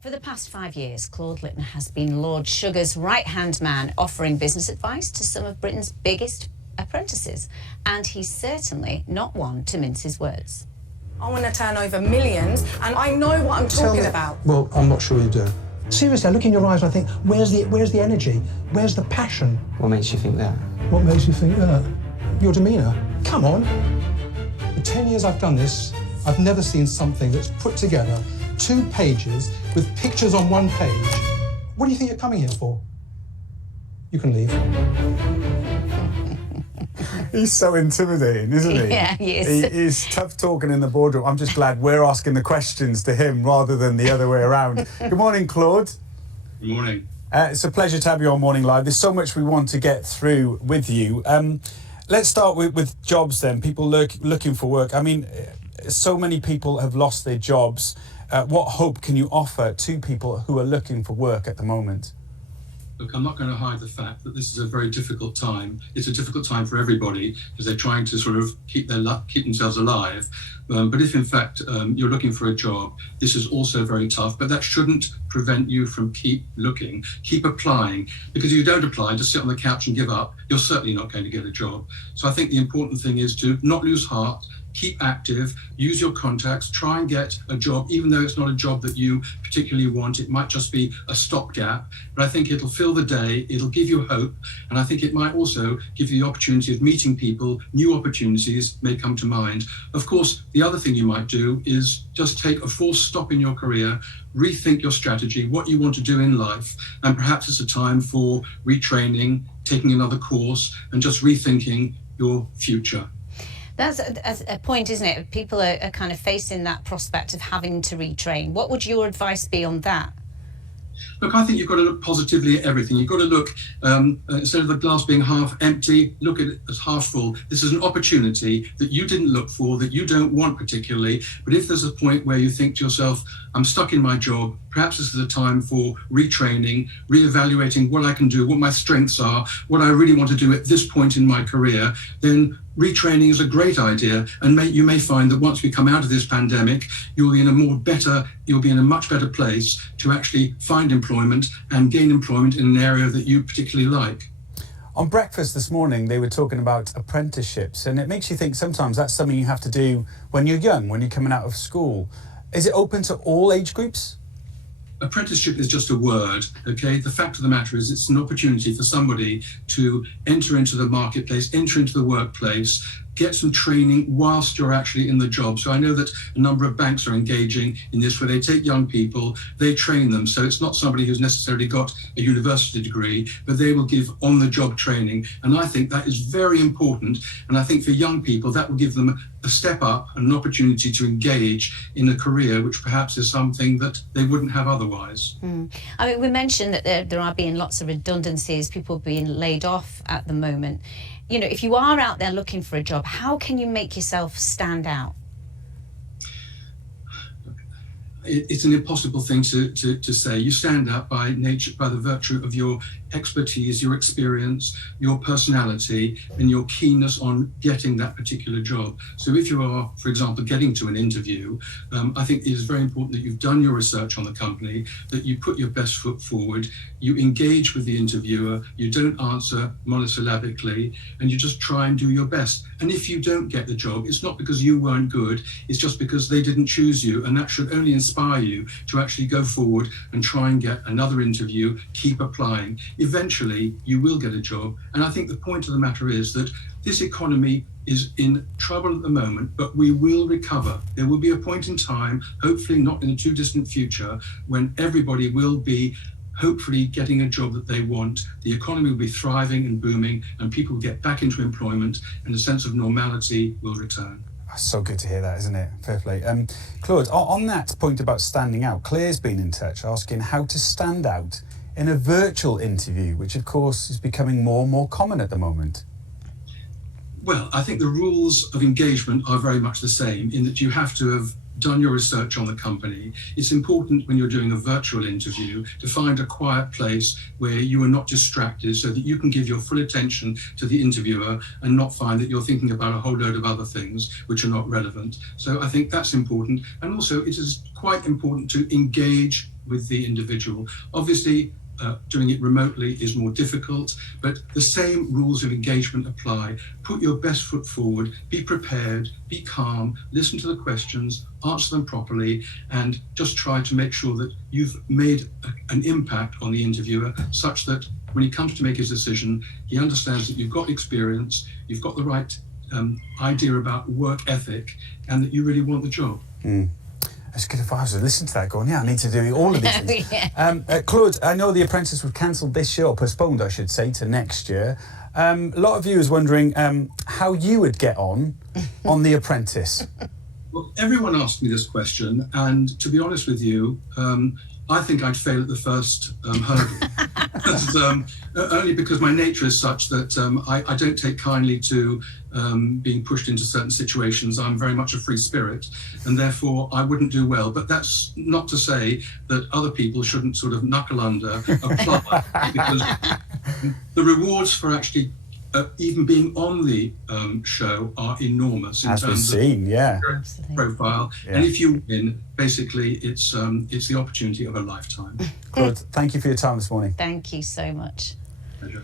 For the past 5 years, Claude Littner has been Lord Sugar's right-hand man, offering business advice to some of Britain's biggest apprentices. And he's certainly not one to mince his words. I want to turn over millions, and I know what I'm talking about. Well, I'm not sure you do. Seriously, I look in your eyes and I think, where's the energy? Where's the passion? What makes you think that? What makes you think that? Your demeanour. Come on. The 10 years I've done this, I've never seen something that's put together, 2 pages with pictures on 1 page. What do you think you're coming here for? You can leave. He's so intimidating, isn't he? Yeah, he is. He's tough talking in the boardroom. I'm just glad we're asking the questions to him rather than the other way around. Good morning, Claude. Good morning. It's a pleasure to have you on Morning Live. There's so much we want to get through with you. Let's start with jobs then. People looking for work. I mean, so many people have lost their jobs. What hope can you offer to people who are looking for work at the moment? Look, I'm not going to hide the fact that this is a very difficult time. It's a difficult time for everybody because they're trying to sort of keep themselves alive. But if in fact you're looking for a job, this is also very tough. But that shouldn't prevent you from keep looking, keep applying. Because if you don't apply, just sit on the couch and give up, you're certainly not going to get a job. So I think the important thing is to not lose heart. Keep active, use your contacts, try and get a job, even though it's not a job that you particularly want. It might just be a stopgap, but I think it'll fill the day, it'll give you hope, and I think it might also give you the opportunity of meeting people. New opportunities may come to mind. Of course, the other thing you might do is just take a forced stop in your career, rethink your strategy, what you want to do in life, and perhaps it's a time for retraining, taking another course, and just rethinking your future. That's a point, isn't it? People are kind of facing that prospect of having to retrain. What would your advice be on that? Look, I think you've got to look positively at everything. You've got to look, instead of the glass being half empty, look at it as half full. This is an opportunity that you didn't look for, that you don't want particularly. But if there's a point where you think to yourself, I'm stuck in my job, perhaps this is a time for retraining, reevaluating what I can do, what my strengths are, what I really want to do at this point in my career, then retraining is a great idea, and you may find that once we come out of this pandemic, you'll be in a much better place to actually find employment and gain employment in an area that you particularly like. On breakfast this morning, they were talking about apprenticeships, and it makes you think sometimes that's something you have to do when you're young, when you're coming out of school. Is it open to all age groups? Apprenticeship is just a word, okay? The fact of the matter is it's an opportunity for somebody to enter into the marketplace, enter into the workplace, get some training whilst you're actually in the job. So I know that a number of banks are engaging in this where they take young people, they train them. So it's not somebody who's necessarily got a university degree, but they will give on-the-job training. And I think that is very important. And I think for young people, that will give them a step up and an opportunity to engage in a career, which perhaps is something that they wouldn't have otherwise. I mean, we mentioned that there are being lots of redundancies, people being laid off at the moment. You know, if you are out there looking for a job, how can you make yourself stand out? It's an impossible thing to say. You stand out by nature, by the virtue of your expertise, your experience, your personality, and your keenness on getting that particular job. So if you are, for example, getting to an interview, I think it is very important that you've done your research on the company, that you put your best foot forward, you engage with the interviewer, you don't answer monosyllabically, and you just try and do your best. And if you don't get the job, it's not because you weren't good, it's just because they didn't choose you, and that should only inspire you to actually go forward and try and get another interview, keep applying. Eventually, you will get a job. And I think the point of the matter is that this economy is in trouble at the moment, but we will recover. There will be a point in time, hopefully not in the too distant future, when everybody will be hopefully getting a job that they want. The economy will be thriving and booming, and people will get back into employment, and a sense of normality will return. So good to hear that, isn't it? Fair play. Claude, on that point about standing out, Claire's been in touch asking how to stand out in a virtual interview, which of course is becoming more and more common at the moment. Well, I think the rules of engagement are very much the same in that you have to have done your research on the company. It's important when you're doing a virtual interview to find a quiet place where you are not distracted so that you can give your full attention to the interviewer and not find that you're thinking about a whole load of other things which are not relevant. So I think that's important. And also it is quite important to engage with the individual. Obviously, doing it remotely is more difficult, but the same rules of engagement apply. Put your best foot forward, be prepared, be calm, listen to the questions, answer them properly, and just try to make sure that you've made an impact on the interviewer such that when he comes to make his decision, he understands that you've got experience, you've got the right idea about work ethic, and that you really want the job. It's good if I was to listen to that going, yeah, I need to do all of these things. Yeah. Claude, I know The Apprentice was cancelled this year, or postponed, I should say, to next year. A lot of viewers wondering how you would get on The Apprentice. Well, everyone asked me this question, and to be honest with you, I think I'd fail at the first hurdle. Only because my nature is such that I don't take kindly to being pushed into certain situations. I'm very much a free spirit, and therefore I wouldn't do well. But that's not to say that other people shouldn't sort of knuckle under, apply, because the rewards for actually even being on the show are enormous in As we've terms seen, yeah. of profile. Yeah. And if you win, basically it's the opportunity of a lifetime. Claude, thank you for your time this morning. Thank you so much. Pleasure.